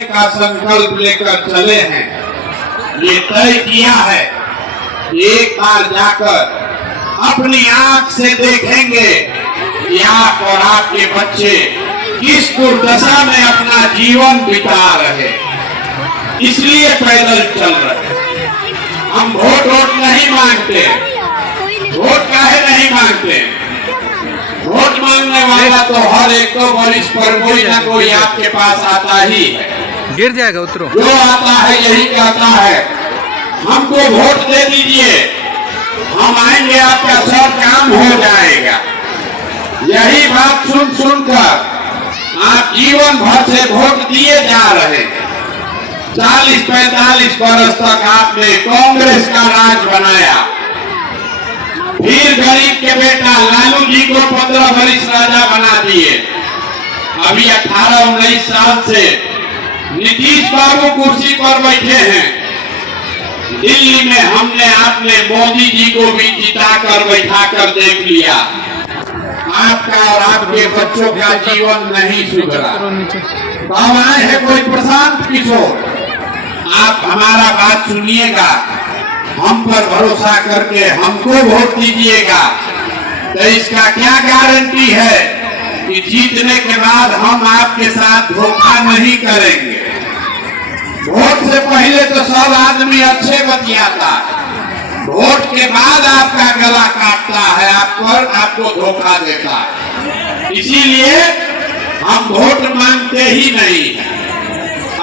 का संकल्प लेकर चले हैं, ये तय किया है। एक बार जाकर अपनी आंख से देखेंगे कि आप और आपके बच्चे किस दुर्दशा में अपना जीवन बिता रहे, इसलिए पैदल चल रहे। हम वोट नहीं मांगते, वोट काहे नहीं मांगते? वोट मांगने वाला तो हर एक तो वरिष्ठ पर कोई ना कोई आपके पास आता ही है। गिर जाएगा, उतरो। जो आता है यही कहता है हमको वोट दे दीजिए, हम आएंगे, आपका सब काम हो जाएगा। यही बात सुन सुनकर आप जीवन भर से वोट दिए जा रहे हैं। 40-45 वर्ष तक आपने कांग्रेस का राज बनाया, फिर गरीब के बेटा लालू जी को 15 वर्ष राजा बना दिए। अभी 18-19 साल से नीतीश बाबू कुर्सी पर बैठे हैं। दिल्ली में हमने आपने मोदी जी को भी जिताकर बैठाकर देख लिया। आपका और आपके बच्चों का जीवन नहीं सुधरा। अब आए हैं कोई प्रशांत किशोर, आप हमारा बात सुनिएगा, हम पर भरोसा करके हमको वोट दीजिएगा। तो इसका क्या गारंटी है कि जीतने के बाद हम आपके साथ धोखा नहीं करेंगे? वोट से पहले तो सब आदमी अच्छे बतियाता है, वोट के बाद आपका गला काटता है, आपको धोखा देता है। इसीलिए हम वोट मांगते ही नहीं है।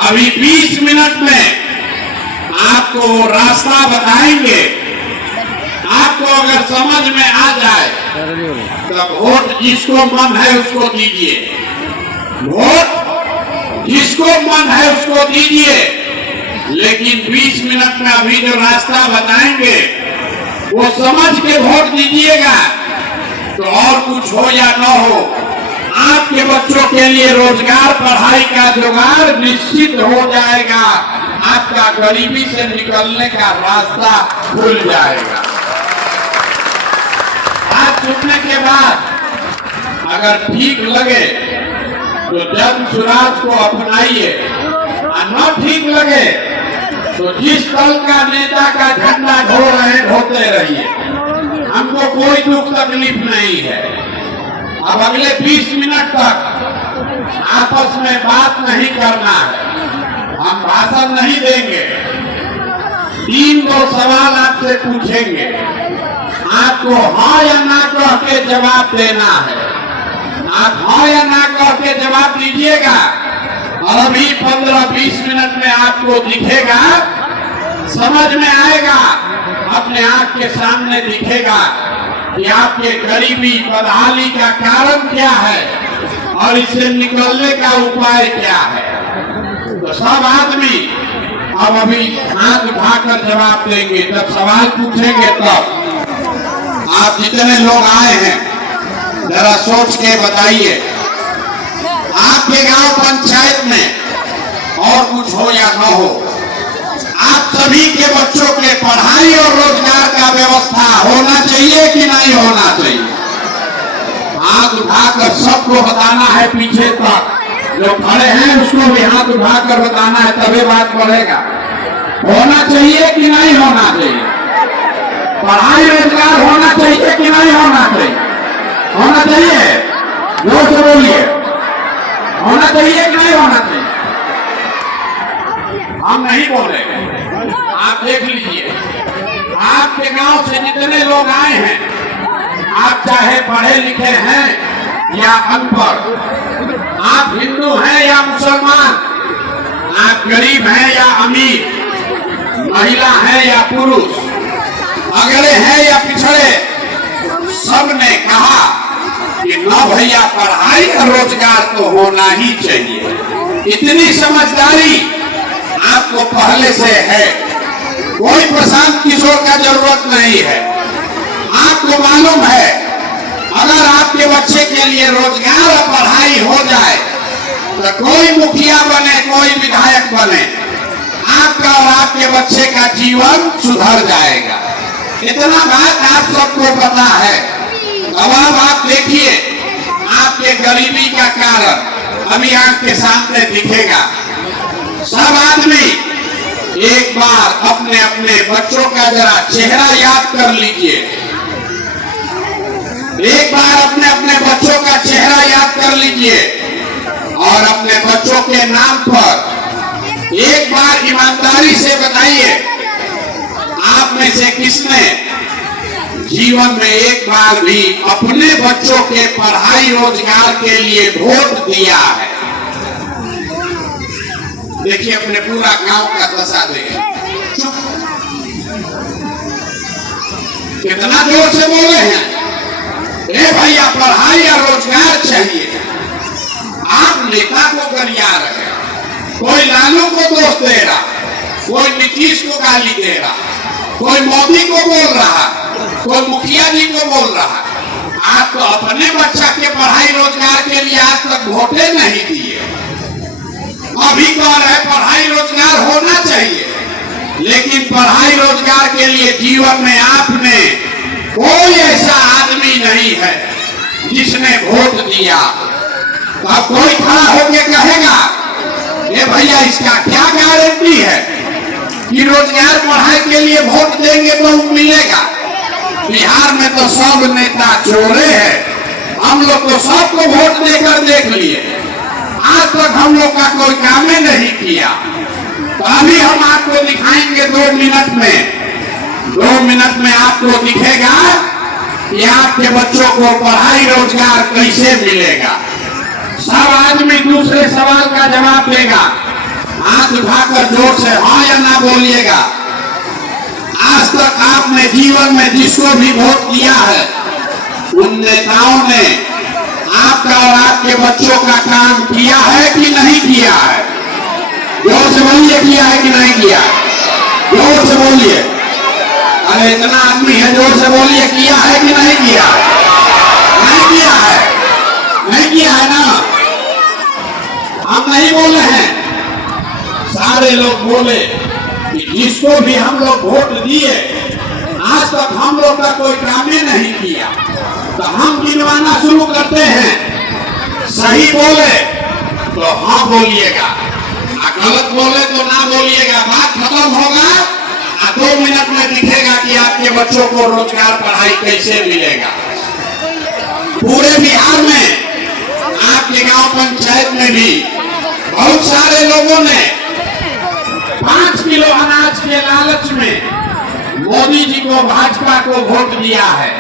अभी 20 मिनट में आपको रास्ता बताएंगे। आपको अगर समझ में आ जाए तब वोट जिसको मन है उसको दीजिए, वोट जिसको मन है उसको दीजिए। लेकिन 20 मिनट में अभी जो रास्ता बताएंगे वो समझ के वोट दीजिएगा। तो और कुछ हो या न हो, आपके बच्चों के लिए रोजगार, पढ़ाई का जुगाड़ निश्चित हो जाएगा। आपका गरीबी से निकलने का रास्ता खुल जाएगा। आज सुनने के बाद अगर ठीक लगे तो जन सुराज को अपनाइए, और न ठीक लगे तो जिस दल का नेता का झंडा ढो रहे ढोते रहिए। हमको कोई दुख तकलीफ नहीं है। अब अगले 20 मिनट तक आपस में बात नहीं करना है, हम भाषण नहीं देंगे। 3-2 सवाल आपसे पूछेंगे, आपको हाँ या ना कह के जवाब देना है। आप हाँ या ना कह के जवाब दीजिएगा और अभी 15-20 मिनट में आपको दिखेगा, समझ में आएगा, अपने आंख के सामने दिखेगा कि आपके गरीबी बदहाली का कारण क्या है और इससे निकलने का उपाय क्या है। तो सब आदमी अब अभी हाथ उठाकर जवाब देंगे, जब सवाल पूछेंगे तब। आप जितने लोग आए हैं जरा सोच के बताइए, आपके गांव पंचायत में और कुछ हो या न हो, आप सभी के बच्चों के पढ़ाई और रोजगार का व्यवस्था होना चाहिए कि नहीं होना चाहिए? हाथ उठाकर सबको बताना है, पीछे तक जो खड़े हैं उसको भी हाथ उठाकर बताना है, तभी बात बढ़ेगा। होना चाहिए कि नहीं होना चाहिए? पढ़ाई रोजगार होना चाहिए कि नहीं होना चाहिए? होना चाहिए, जोर से बोलिए, होना चाहिए कि नहीं होना चाहिए? हम नहीं बोले, आप देख लीजिए। आपके गांव से जितने लोग आए हैं, आप चाहे पढ़े लिखे हैं या अनपढ़, आप हिंदू हैं या मुसलमान, आप गरीब हैं या अमीर, महिला है या पुरुष, अगड़े हैं या पिछड़े, सबने कहा कि न भैया पढ़ाई और रोजगार तो होना ही चाहिए। इतनी समझदारी आपको पहले से है, कोई प्रशांत किशोर का जरूरत नहीं है। आपको मालूम है अगर आपके बच्चे के लिए रोजगार और पढ़ाई हो जाए तो कोई मुखिया बने, कोई विधायक बने, आपका और आपके बच्चे का जीवन सुधर जाएगा। इतना बात आप सबको पता है। अब आप देखिए, आपके गरीबी का कारण अभी आंख के सामने दिखेगा। एक बार अपने अपने बच्चों का जरा चेहरा याद कर लीजिए। एक बार अपने अपने बच्चों का चेहरा याद कर लीजिए और अपने बच्चों के नाम पर एक बार ईमानदारी से बताइए, आप में से किसने जीवन में एक बार भी अपने बच्चों के पढ़ाई रोजगार के लिए वोट दिया है? देखिए अपने पूरा गांव का दशा देखिए, चुप। कितना जोर से बोले हैं, ए भैया पढ़ाई या रोजगार चाहिए। आप नेता को गरिया रहे, कोई लालू को दोष दे रहा, कोई नीतीश को गाली दे रहा, कोई मोदी को बोल रहा, कोई मुखिया जी को बोल रहा। आप तो अपने बच्चा के पढ़ाई रोजगार के लिए आज तक वोटे नहीं दिए। अभी कह रहे पढ़ाई रोजगार होना चाहिए, लेकिन पढ़ाई रोजगार के लिए जीवन में आपने कोई ऐसा आदमी नहीं है जिसने वोट दिया। तो अब कोई खड़ा होकर कहेगा, ये भैया इसका क्या गारंटी है कि रोजगार पढ़ाई के लिए वोट देंगे तो मिलेगा? बिहार में तो सब नेता चोरे हैं, हम लोग तो सबको वोट देकर देख लिए, आज तक हम लोग का कोई काम ही नहीं किया। तो अभी हम आपको दिखाएंगे 2 मिनट में, 2 मिनट में आपको दिखेगा कि आपके बच्चों को पढ़ाई रोजगार कैसे मिलेगा। सब आदमी दूसरे सवाल का जवाब देगा, हाथ उठाकर जोर से हाँ या ना बोलिएगा। आज तक आपने जीवन में जिसको भी वोट दिया है, उन नेताओं ने आपका और आपके बच्चों का काम किया है कि नहीं किया है? जोर से बोलिए, किया है कि नहीं किया? जोर से बोलिए। अरे इतना आदमी है, जोर से बोलिए, किया है कि नहीं किया? नहीं किया है, नहीं किया है ना? हम नहीं बोले हैं, सारे लोग बोले कि जिसको भी हम लोग वोट दिए आज तक हम लोग का कोई काम ही नहीं किया। तो हम गिनवाना शुरू करते हैं, सही बोले तो हाँ बोलिएगा, गलत बोले तो ना बोलिएगा। बात खत्म होगा और 2 मिनट में दिखेगा कि आपके बच्चों को रोजगार पढ़ाई कैसे मिलेगा। पूरे बिहार में, आपके गांव पंचायत में भी बहुत सारे लोगों ने 5 किलो अनाज के लालच में मोदी जी को, भाजपा को वोट दिया है।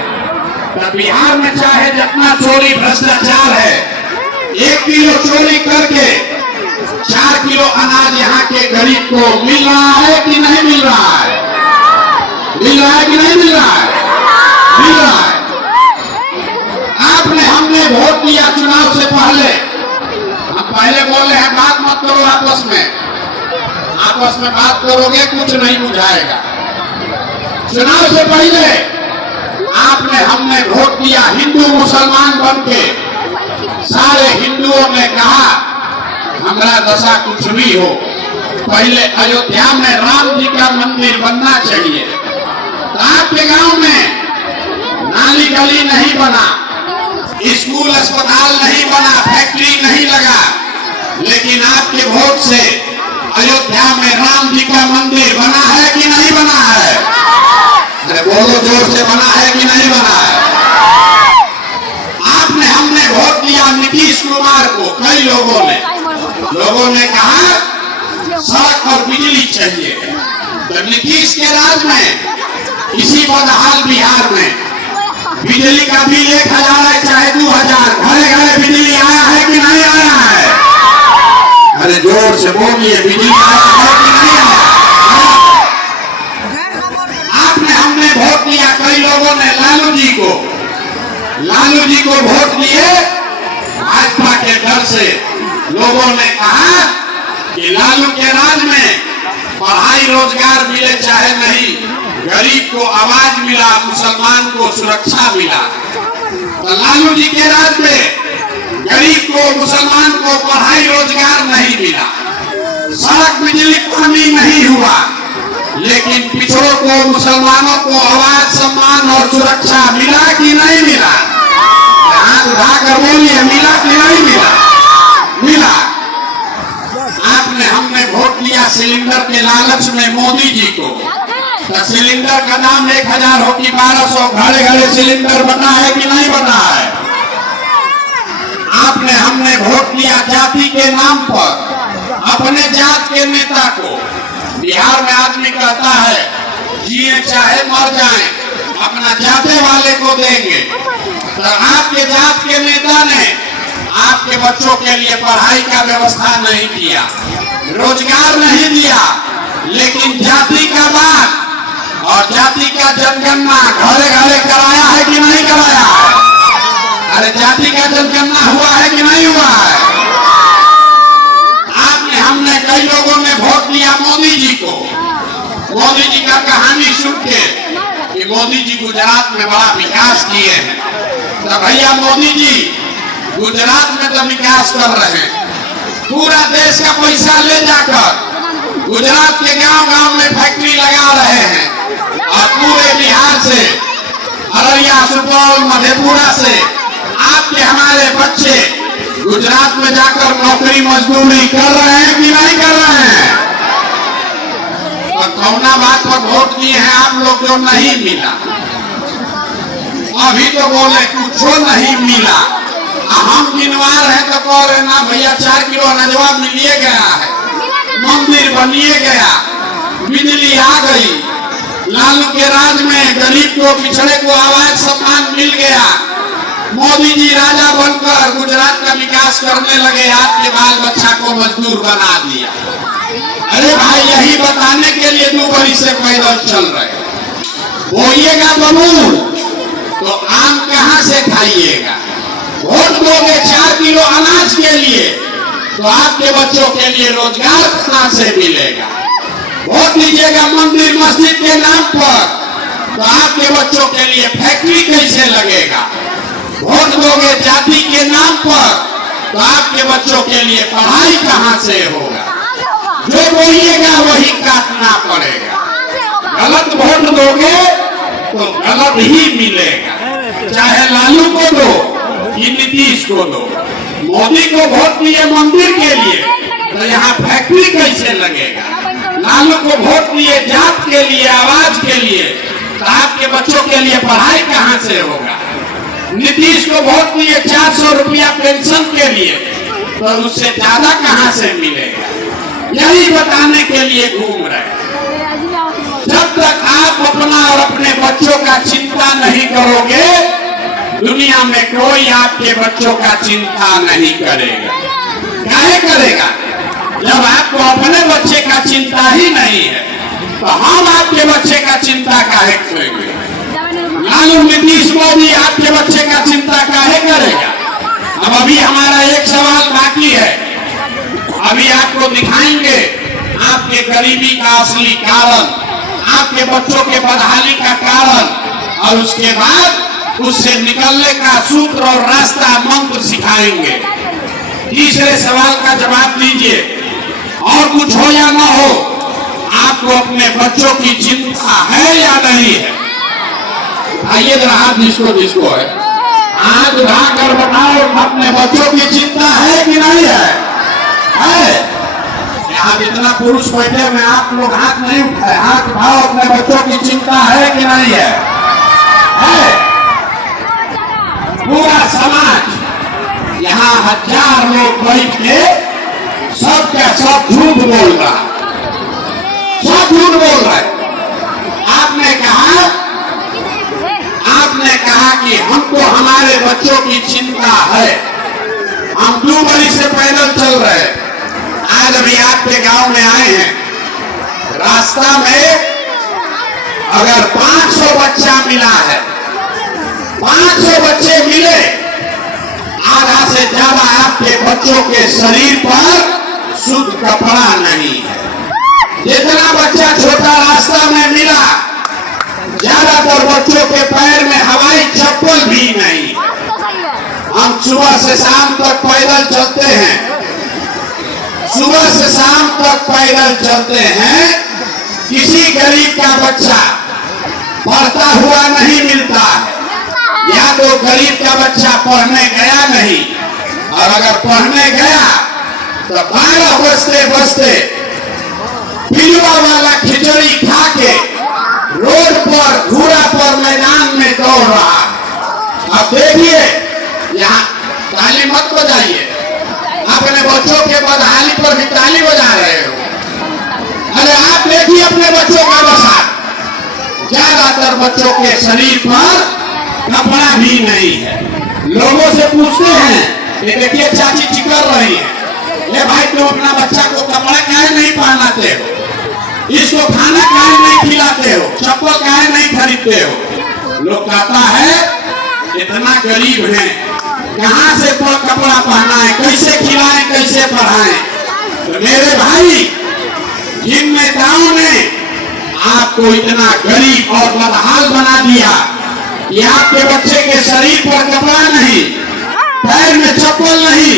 तो बिहार में चाहे जितना चोरी भ्रष्टाचार है, 1 किलो चोरी करके 4 किलो अनाज यहाँ के गरीब को मिल रहा है कि नहीं मिल रहा है? मिल रहा है कि नहीं मिल रहा है? मिल रहा है। आपने, हमने वोट दिया चुनाव से पहले, हम पहले बोले हैं बात मत करो आपस में, आपस में बात करोगे कुछ नहीं बुझाएगा। चुनाव से पहले आपने, हमने वोट दिया हिंदू मुसलमान बन के। सारे हिंदुओं ने कहा हमारा दशा कुछ भी हो, पहले अयोध्या में राम जी का मंदिर बनना चाहिए। तो आपके गांव में नाली गली नहीं बना, स्कूल अस्पताल नहीं बना, फैक्ट्री नहीं लगा, लेकिन आपके वोट से अयोध्या में राम जी का मंदिर बना है कि नहीं बना है? अरे बोलो जोर से, बना है कि नहीं बना है? आपने, हमने वोट दिया नीतीश कुमार को। कई लोगों ने कहा सड़क और बिजली चाहिए। तो नीतीश के राज में इसी बदहाल बिहार में बिजली का बिल 1000 है चाहे 2000, घरे घरे बिजली आया है कि नहीं आया है? अरे जोर से बोलिए, बिजली आया है कि नहीं आया? आपने, हमने वोट दिया, कई लोगों ने लालू जी को वोट दिए भाजपा के डर से। लोगों ने कहा कि लालू के राज में पढ़ाई रोजगार मिले चाहे नहीं, गरीब को आवाज मिला, मुसलमान को सुरक्षा मिला। तो लालू जी के राज में गरीब को, मुसलमान को पढ़ाई रोजगार नहीं मिला, सड़क बिजली पानी नहीं हुआ, लेकिन पिछड़ों को, मुसलमानों को आवाज, सम्मान और सुरक्षा मिला कि नहीं मिला? हाथ उठाकर बोलिए, मिला कि नहीं मिला? मिला। आपने, हमने वोट दिया सिलेंडर के लालच में मोदी जी को। तो सिलेंडर का दाम 1000 हो कि 1200, घरे घरे सिलेंडर बना है कि नहीं बना है? आपने हमने वोट दिया जाति के नाम पर, अपने जात के नेता को। बिहार में आदमी कहता है जिए चाहे मर जाएं, अपना जाते वाले को देंगे। तो आपके जात के नेता ने आपके बच्चों के लिए पढ़ाई का व्यवस्था नहीं किया, रोजगार नहीं दिया, लेकिन जाति का बात और जाति का जनगणना घरे घरे कराया है कि नहीं कराया है? अरे जाति का जनगणना हुआ है कि नहीं हुआ है? आपने हमने कई लोगों ने वोट दिया मोदी जी को। मोदी जी का कहानी सुन के कि मोदी जी गुजरात में बड़ा विकास किए हैं। तो भैया मोदी जी गुजरात में तो विकास कर रहे हैं, पूरा देश का पैसा ले जाकर गुजरात के गांव गांव में फैक्ट्री लगा रहे हैं और पूरे बिहार से, अररिया, सुपौल, मधेपुरा से आपके हमारे बच्चे गुजरात में जाकर नौकरी मजदूरी कर रहे हैं कि नहीं कर रहे हैं? और कौना बात पर वोट दिए हैं आप लोग जो नहीं मिला? अभी तो बोले कुछ नहीं मिला, हम गिनवा रहे तो कह रहे ना भैया 4 किलो अनाजवा मिलिए गया है, मंदिर बनिए गया, बिजली आ गई, लालू के राज में गरीब को, पिछड़े को आवाज सम्मान मिल गया, मोदी जी राजा बनकर गुजरात का विकास करने लगे, आपके बाल बच्चा को मजदूर बना दिया। अरे भाई यही बताने के लिए 2 बरस से पैदल चल रहे। बोइएगा बबूल तो आम कहाँ से खाइएगा? वोट दोगे 4 किलो अनाज के लिए तो आपके बच्चों के लिए रोजगार कहाँ से मिलेगा? वोट दीजिएगा मंदिर मस्जिद के नाम पर तो आपके बच्चों के लिए फैक्ट्री कैसे लगेगा? वोट दोगे जाति के नाम पर तो आपके बच्चों के लिए पढ़ाई कहाँ से होगा? जो बोइएगा वही काटना पड़ेगा। गलत वोट दोगे तो गलत ही मिलेगा, चाहे लालू को दो कि नीतीश को दो। मोदी को वोट दिए मंदिर के लिए तो यहाँ फैक्ट्री कैसे लगेगा? लालू को वोट दिए जात के लिए, आवाज के लिए, तो आपके बच्चों के लिए पढ़ाई कहाँ से होगा? नीतीश को वोट दिए 400 रुपया पेंशन के लिए तो उससे ज्यादा कहाँ से मिलेगा? यही बताने के लिए घूम रहे। जब तक आप अपना और अपने बच्चों का चिंता नहीं करोगे, दुनिया में कोई आपके बच्चों का चिंता नहीं करेगा। काहे करेगा? जब आपको अपने बच्चे का चिंता ही नहीं है तो हम आपके बच्चे का चिंता काहे करेंगे? लालू, नीतीश मोदी आपके बच्चे का चिंता काहे करेगा? अब अभी हमारा एक सवाल बाकी है, अभी आपको दिखाएंगे आपके गरीबी का असली कारण, आपके बच्चों के बदहाली का कारण, और उसके बाद उससे निकलने का सूत्र और रास्ता, मंत्र सिखाएंगे। तीसरे सवाल का जवाब दीजिए, और कुछ हो या ना हो, आपको अपने बच्चों की चिंता है या नहीं है? आइए जरा हाथ जिसको है, हाथ उठाकर बताओ अपने बच्चों की चिंता है कि नहीं है? यहाँ जितना पुरुष बैठे हैं आप लोग हाथ नहीं उठाए, हाथ उठाओ, अपने बच्चों की चिंता है कि नहीं है? पूरा समाज यहाँ 1000 लोग बैठ के सबका सब झूठ बोल रहा, सब झूठ बोल रहे। आपने कहा कि हमको हमारे बच्चों की चिंता है, हम 2 बरस से पैदल चल रहे। आज अभी आपके गांव में आए हैं, रास्ता में अगर 500 बच्चा मिला है, 500 बच्चे मिले, आधा से ज्यादा आपके बच्चों के शरीर पर शुद्ध कपड़ा नहीं है। जितना बच्चा छोटा रास्ता में मिला, ज्यादातर बच्चों के पैर में हवाई चप्पल भी नहीं। हम सुबह से शाम तक पैदल चलते हैं, सुबह से शाम तक पैदल चलते हैं। किसी गरीब का बच्चा पढ़ता हुआ नहीं मिलता है, या तो गरीब का बच्चा पढ़ने गया नहीं, और अगर पढ़ने गया तो 12 बजते बजते उठा के रोड पर घोड़ा पर मैदान में दौड़ रहा है। अब देखिए, यहाँ ताली मत बजाइए, अपने बच्चों के बदहाली पर भी ताली बजा रहे हो। अरे आप देखिए अपने बच्चों का दशा, ज्यादातर बच्चों के शरीर पर कपड़ा भी नहीं है। लोगों से पूछते हैं, ये देखिए चाची जी कर रही है, ये भाई तुम अपना बच्चा को कपड़ा काहे नहीं पहनाते हो, इसको खाना काहे नहीं खिलाते हो, चप्पल काहे नहीं खरीदते हो। लोग कहता है इतना गरीब है, कहां से कपड़ा पहनाए, कैसे खिलाएं, कैसे पढ़ाएं। तो मेरे भाई, जिन नेताओं ने आपको इतना गरीब और बदहाल बना दिया कि आपके बच्चे के शरीर पर कपड़ा नहीं, पैर में चप्पल नहीं,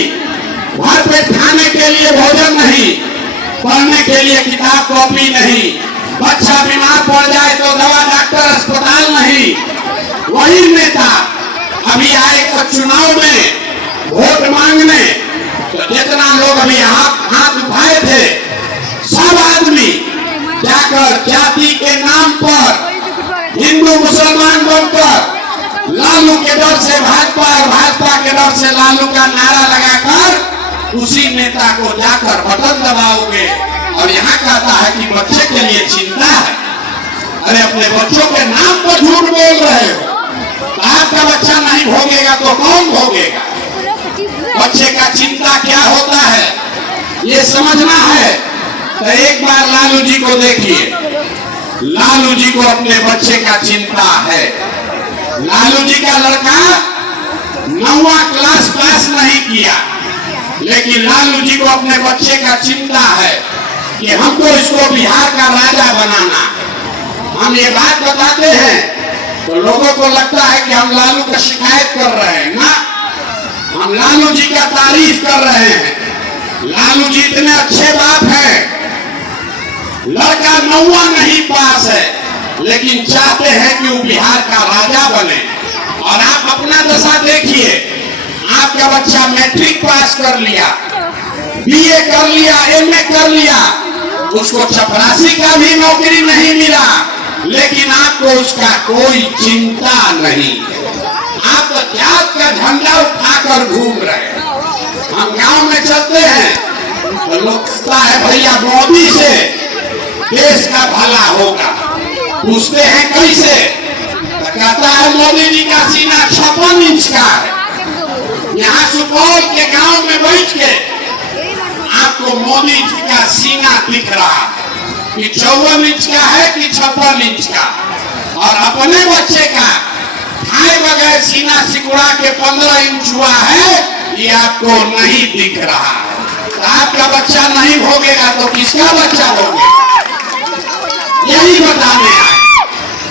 घर पे खाने के लिए भोजन नहीं, पढ़ने के लिए किताब कॉपी नहीं, बच्चा बीमार पड़ जाए तो दवा डॉक्टर अस्पताल नहीं, वही नेता अभी आएगा चुनाव में वोट मांगने, तो जितना लोग अभी हाथ उठाए थे, सब आदमी जाकर जाति के नाम पर हिंदू मुसलमान बनकर लालू के डर से भाजपा और भाजपा के डर से लालू का नारा लगाकर उसी नेता को जाकर बटन दबाओगे और यहाँ कहता है कि बच्चे के लिए चिंता है। अरे अपने बच्चों के नाम पर झूठ बोल रहे हो। आपका बच्चा नहीं भोगेगा तो कौन भोगेगा? बच्चे का चिंता क्या होता है ये समझना है। तो एक बार लालू जी को देखिए, लालू जी को अपने बच्चे का चिंता है। लालू जी का लड़का 9वां क्लास पास नहीं किया, लेकिन लालू जी को अपने बच्चे का चिंता है कि हमको इसको बिहार का राजा बनाना। हम ये बात बताते हैं तो लोगों को लगता है कि हम लालू का शिकायत कर रहे हैं ना, हम लालू जी का तारीफ कर रहे हैं। लालू जी इतने अच्छे बाप हैं, लड़का 9वां नहीं पास है लेकिन चाहते हैं कि वो बिहार का राजा बने। और आप अपना दशा देखिए, आपका बच्चा मैट्रिक पास कर लिया, बीए कर लिया, एमए कर लिया, उसको चपरासी का भी नौकरी नहीं मिला, लेकिन आपको उसका कोई चिंता नहीं। आप तो जात का झंडा उठाकर घूम रहे। हम गांव में चलते हैं तो लोग कहता है भैया मोदी से देश का भला होगा। पूछते हैं कैसे, तो कहता है मोदी जी का सीना 56 इंच का है। यहाँ सुपौल के गांव में बैठ के आपको मोदी जी का सीना दिख रहा कि 54 इंच का है कि 56 इंच का, और अपने बच्चे का खाए बगैर सीना सिकुड़ा के 15 इंच हुआ है, ये आपको नहीं दिख रहा है। तो आपका बच्चा नहीं भोगेगा तो किसका बच्चा भोगेगा? यही बताने आए।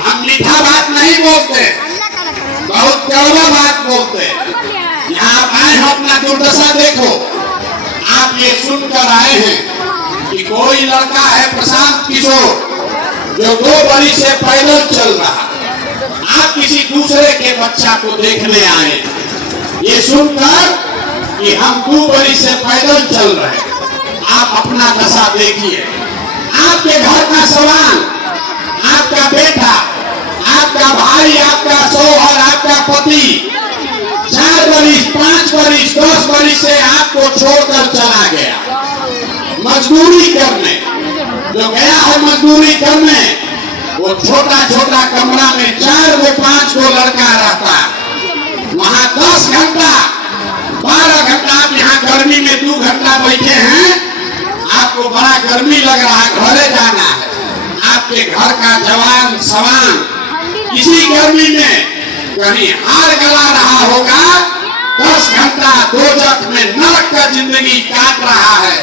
हम मीठा बात नहीं बोलते, बहुत कड़वा बात बोलते। यहाँ आप आए हो, अपना दुर्दशा देखो। आप ये सुनकर आए हैं कि कोई लड़का है प्रशांत किशोर जो 2 बरस से पैदल चल रहा। आप किसी दूसरे के बच्चा को देखने आए ये सुनकर कि हम 2 बरस से पैदल चल रहे। आप अपना दशा देखिए। आपके घर का सवाल, आपका बेटा, आपका भाई, आपका शौहर, आपका पति 4 बरस, 5 बरस, 10 बरस से आपको छोड़कर चला गया मजदूरी करने। जो गया है मजदूरी करने, वो छोटा छोटा कमरा में 4 को 5 को लड़का रहता, वहां 10 घंटा 12 घंटा। आप यहाँ गर्मी में 2 घंटा बैठे हैं, आपको बड़ा गर्मी लग रहा है, घरे जाना है। आपके घर का जवान सवान इसी गर्मी में कहीं हार गला रहा होगा, 10 घंटा दोजख में नरक का जिंदगी काट रहा है,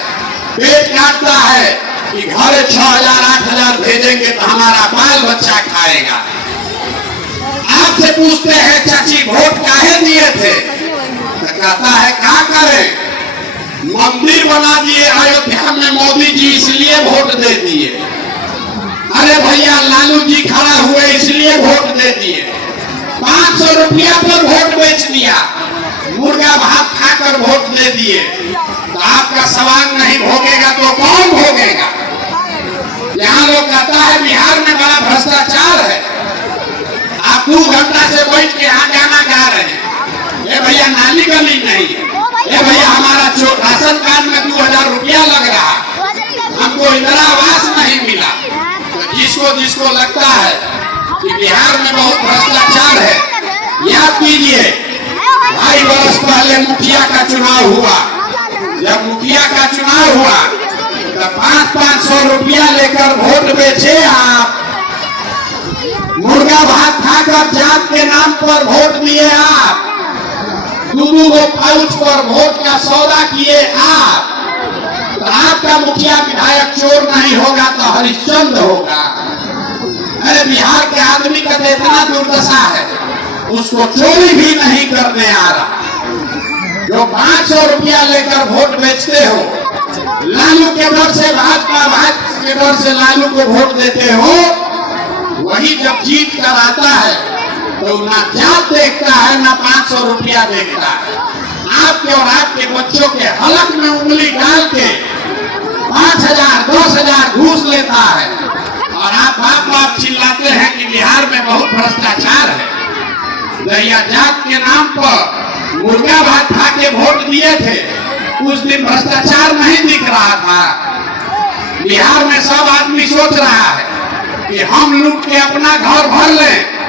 पेट काटता है कि घरे 6000 8000 भेजेंगे तो हमारा बाल बच्चा खाएगा। आपसे पूछते हैं चाची वोट काहे दिए थे, तो कहता है क्या करें, मंदिर बना दिए अयोध्या में मोदी जी इसलिए वोट दे दिए। अरे भैया लालू जी खड़ा हुए इसलिए वोट दे दिए। 500 रुपया पर वोट बेच दिया, मुर्गा भात खाकर वोट दे दिए। तो आपका सवाल नहीं भोगेगा तो कौन भोगेगा? यहाँ लोग कहता है बिहार में भ्रष्टाचार है। आप 2 घंटा से बैठ के यहाँ गाना गा रहे हैं। ये भैया नाली गली नहीं है। ये भैया हमारा राशन कार्ड में 2000 रुपया लग रहा, हमको इंदिरा आवास नहीं मिला। तो जिसको जिसको लगता है कि बिहार में बहुत भ्रष्टाचार है, याद कीजिए 2.5 वर्ष पहले मुखिया का चुनाव हुआ। जब मुखिया का चुनाव हुआ तो 500 रुपया लेकर वोट बेचे आप। मुर्गा भात खाकर जात के नाम पर वोट दिए आप। 2 पाउच पर वोट का सौदा किए आप। तो आपका मुखिया विधायक चोर नहीं होगा तो हरिश्चंद्र होगा। अरे बिहार के आदमी का इतना दुर्दशा है, उसको चोरी भी नहीं करने आ रहा। जो 500 रुपया लेकर वोट बेचते हो, लालू के डर से भाजपा के डर से लालू को वोट देते हो, वही जब जीत कर आता है तो ना जात देखता है ना 500 रुपया देखता है। आपके और आपके बच्चों के हलक में उंगली डाल के 5000 10,000 घूस लेता है। और आप बाप चिल्लाते हैं कि बिहार में बहुत भ्रष्टाचार है। दरिया जात के नाम पर मुर्गा भात खा के वोट दिए थे, उस दिन भ्रष्टाचार नहीं दिख रहा था। बिहार में सब आदमी सोच रहा है कि हम लूट के अपना घर भर लें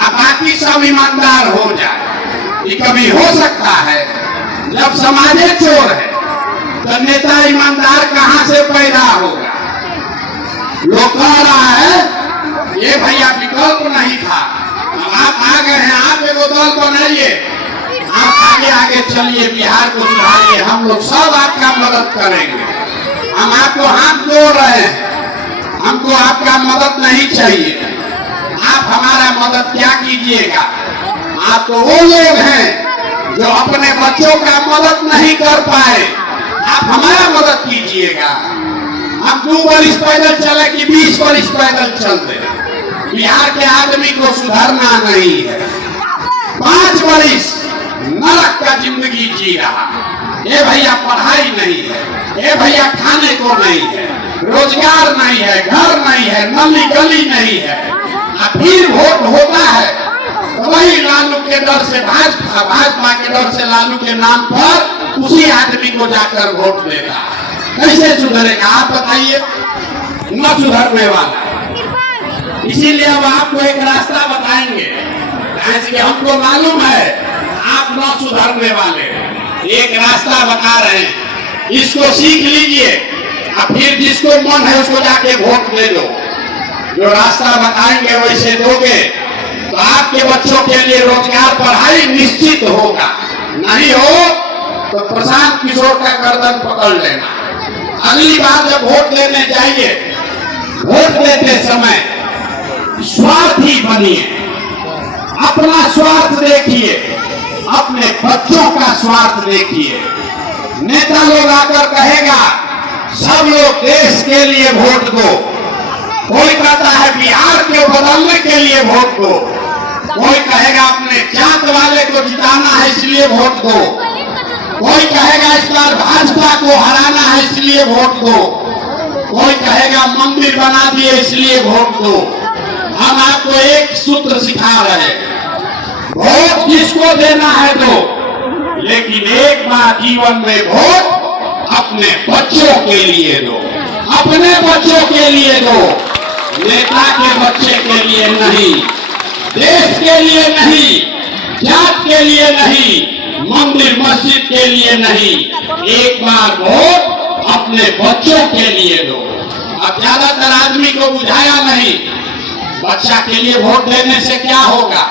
और बाकी सब ईमानदार हो जाए। ये कभी हो सकता है? जब समाज चोर है तो नेता ईमानदार कहां से पैदा होगा? लोग कह रहा है ये भैया विकल्प नहीं था, अब आप आ गए हैं, आप एगो दल बनाइए, आप आगे आगे चलिए, बिहार को सुधारिए, हम लोग सब आपका मदद करेंगे। हम आपको हाथ जोड़ रहे हैं, हमको आपका मदद नहीं चाहिए। आप हमारा मदद क्या कीजिएगा? आप तो वो लोग हैं जो अपने बच्चों का मदद नहीं कर पाए, आप हमारा मदद कीजिएगा। हम 2 वर्ष पैदल चले कि 20 वर्ष पैदल चलते, बिहार के आदमी को सुधरना नहीं है। 5 वर्ष नरक का जिंदगी जी रहा। ये भैया पढ़ाई नहीं है, ये भैया खाने को नहीं है, रोजगार नहीं है, घर नहीं है, नली गली नहीं है। फिर वोट होता है तो वही लालू के डर से भाजपा के डर से लालू के नाम पर उसी आदमी को जाकर वोट देता है। कैसे सुधरेगा आप बताइए? न सुधरने वाला। इसीलिए अब आपको एक रास्ता बताएंगे, ऐसे हमको मालूम है आप न सुधरने वाले। एक रास्ता बता रहे हैं, इसको सीख लीजिए और फिर जिसको मन है उसको जाके वोट दे दो। जो रास्ता बताएंगे वैसे दोगे तो आपके बच्चों के लिए रोजगार पढ़ाई निश्चित होगा। नहीं हो तो प्रशांत किशोर का गर्दन पकड़ लेना। अगली बार जब वोट देने जाइए, वोट देते समय स्वार्थी बनिए, अपना स्वार्थ देखिए, अपने बच्चों का स्वार्थ देखिए। नेता लोग आकर कहेगा सब लोग देश के लिए वोट दो, कोई कहता है बिहार को बदलने के लिए वोट दो, कोई कहेगा अपने जात वाले को जिताना है इसलिए वोट दो, कोई कहेगा इस बार भाजपा को हराना है इसलिए वोट दो, कोई कहेगा मंदिर बना दिए इसलिए वोट दो। हम आपको एक सूत्र सिखा रहे हैं, वोट जिसको देना है दो, लेकिन एक बार जीवन में वोट अपने बच्चों के लिए दो, अपने बच्चों के लिए दो, नेता के बच्चे के लिए नहीं, देश के लिए नहीं, जात के लिए नहीं, मंदिर मस्जिद के लिए नहीं। एक बार वोट अपने बच्चों के लिए दो। अब ज्यादातर आदमी को बुझाया नहीं, बच्चा के लिए वोट देने से क्या होगा।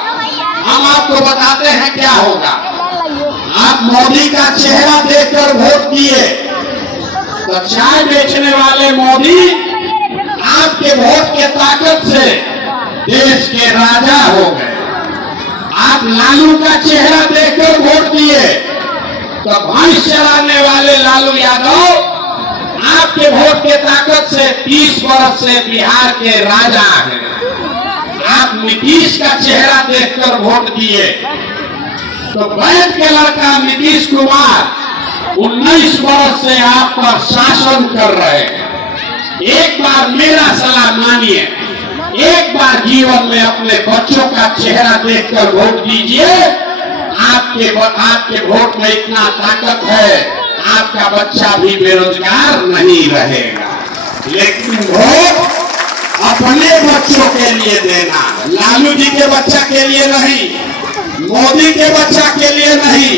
हम आपको बताते हैं क्या होगा। आप मोदी का चेहरा देखकर वोट दिए तो चाय बेचने वाले मोदी आपके वोट के ताकत से देश के राजा हो गए। आप लालू का चेहरा देखकर वोट दिए तो भैंस चराने वाले लालू यादव आपके वोट के ताकत से 30 वर्ष से बिहार के राजा हैं। आप नीतीश का चेहरा देखकर वोट दिए तो बैंक के लड़का नीतीश कुमार 19 वर्ष से आप पर शासन कर रहे हैं। एक बार मेरा सलाह मानिए, एक बार बार जीवन में अपने बच्चों का चेहरा देखकर वोट दीजिए। आपके वोट में इतना ताकत है, आपका बच्चा भी बेरोजगार नहीं रहेगा। लेकिन वोट अपने बच्चों के लिए देना, लालू जी के बच्चा के लिए नहीं, मोदी के बच्चा के लिए नहीं,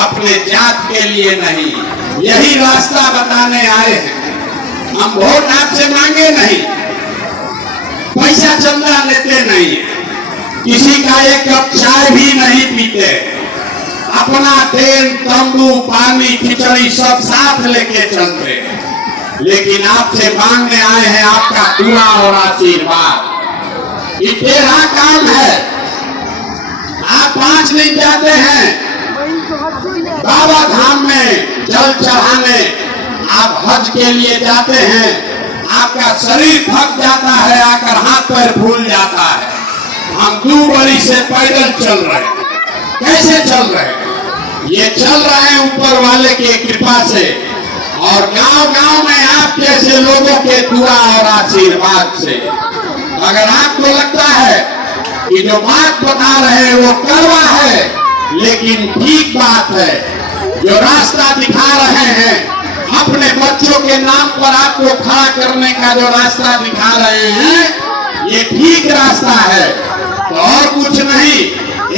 अपने जात के लिए नहीं। यही रास्ता बताने आए हैं। हम वोट आपसे मांगे नहीं, पैसा चंदा लेते नहीं, किसी का एक कप चाय भी नहीं पीते, अपना तेल, तंबू, पानी, खिचड़ी सब साथ लेके चलते। लेकिन आपसे मांगने आए हैं आपका दुआ और आशीर्वाद। ये तेरा काम है। आप 5 दिन जाते हैं बाबा धाम में जल चढ़ाने, आप हज के लिए जाते हैं, आपका शरीर थक जाता है, आकर हाथ पैर फूल जाता है। हम 2 बरस से पैदल चल रहे हैं। कैसे चल रहे हैं? ये चल रहे हैं ऊपर वाले की कृपा से और गांव-गांव में आप जैसे लोगों के दुआ और आशीर्वाद से। अगर आपको लगता है कि जो बात बता रहे हैं वो कड़वा है, लेकिन ठीक बात है, जो रास्ता दिखा रहे हैं अपने बच्चों के नाम पर आपको खड़ा करने का जो रास्ता दिखा रहे हैं, ये ठीक रास्ता है। तो और कुछ नहीं,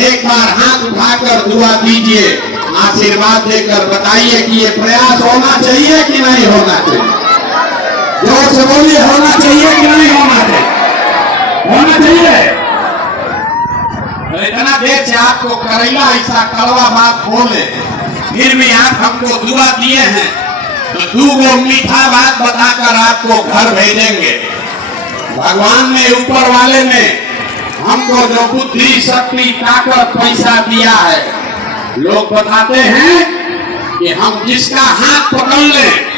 एक बार हाथ उठाकर दुआ दीजिए, आशीर्वाद देकर बताइए कि ये प्रयास होना चाहिए कि नहीं होना चाहिए। जोर से बोलिए, होना चाहिए कि नहीं होना चाहिए? होना चाहिए। तो इतना देर से आपको करेला ऐसा कड़वा बात बोले, फिर भी आप हमको दुआ दिए हैं, तो 2 मीठा बात बताकर आपको घर भेजेंगे। भगवान ने, ऊपर वाले ने हमको जो बुद्धि, शक्ति, ताकत, पैसा दिया है, लोग बताते हैं कि हम जिसका हाथ पकड़ लें